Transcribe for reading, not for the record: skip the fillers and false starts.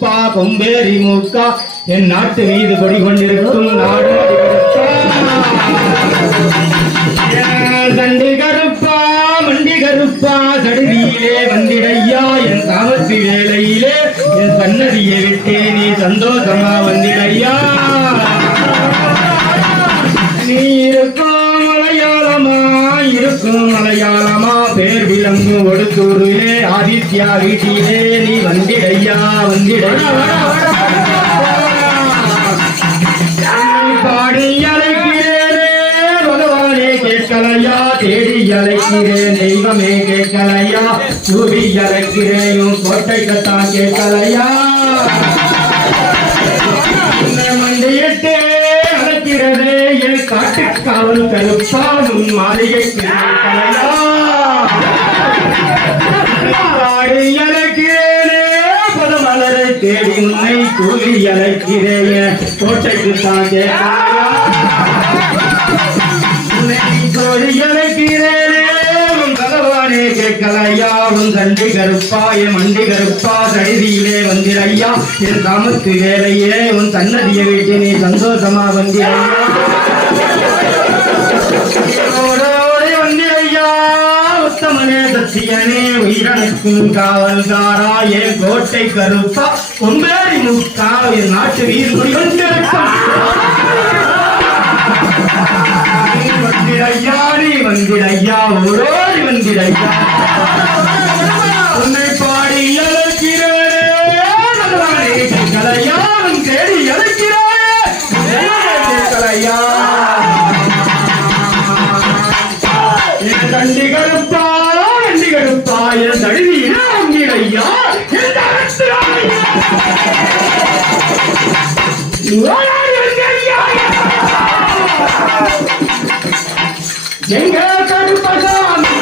கொம்பேரி மூக்கா என் நாட்டு மீது கொடி கொண்டிருக்கும் நாடு தண்டி கருப்பா மண்டி கருப்பா சடுதியிலே வந்திடையா என் காமத்து வேலையிலே என் சன்னதியை விட்டே நீ சந்தோஷமா வந்திடையா நீ இருக்கும் மலையாளமா பேர் விளங்கு ஒடுத்தூரிலே ஆதித்யா வீட்டிலே நீ வந்திடையா வந்திடையா பாடி அழைக்கிறேனே பகவானே கேட்கலையா தேடி அழைக்கிறேன் தெய்வமே கேட்கலையா சூடி அழைக்கிறேன் கோட்டை கட்டா கேட்கலையா மண்டையிட்டே அழைக்கிறதே என் காட்டு காவல் கருப்பானும் மாளிகை கேட்கலையா பாடி அழைக்கிறேனே பதமலரை தேடி உன்னை கூலி அழைக்கிறேன் கோட்டைக்கு தான் கேட்கலையா கோழி அழைக்கிறேனே உன் பகவானே கேட்கலையா உன் தண்டி கருப்பாய மண்டி கருப்பா சடிதியிலே வந்திரையா என் தாமத்து வேலையே உன் தன்னதிய வீட்டு நீ சந்தோஷமா வந்திரையா வந்திரையா உத்தமனே சத்தியனே உயிரனுக்கும் காவல்காரா என் கோட்டை கருப்பா கொம்பேரி முக்கா என் நாட்டு வீர் கொடி வந்திருக்கும் வந்திரையா நீ வந்திரையா ஓரோடி வந்திரையா உன்னை பாடி அழைக்கிறேனே கலையா தேடி அழைக்கிறாயா என் தண்டி கருப்பா வண்டி கருப்பா என் தழுவியா வந்திரையா எங்க கருப்பசாமி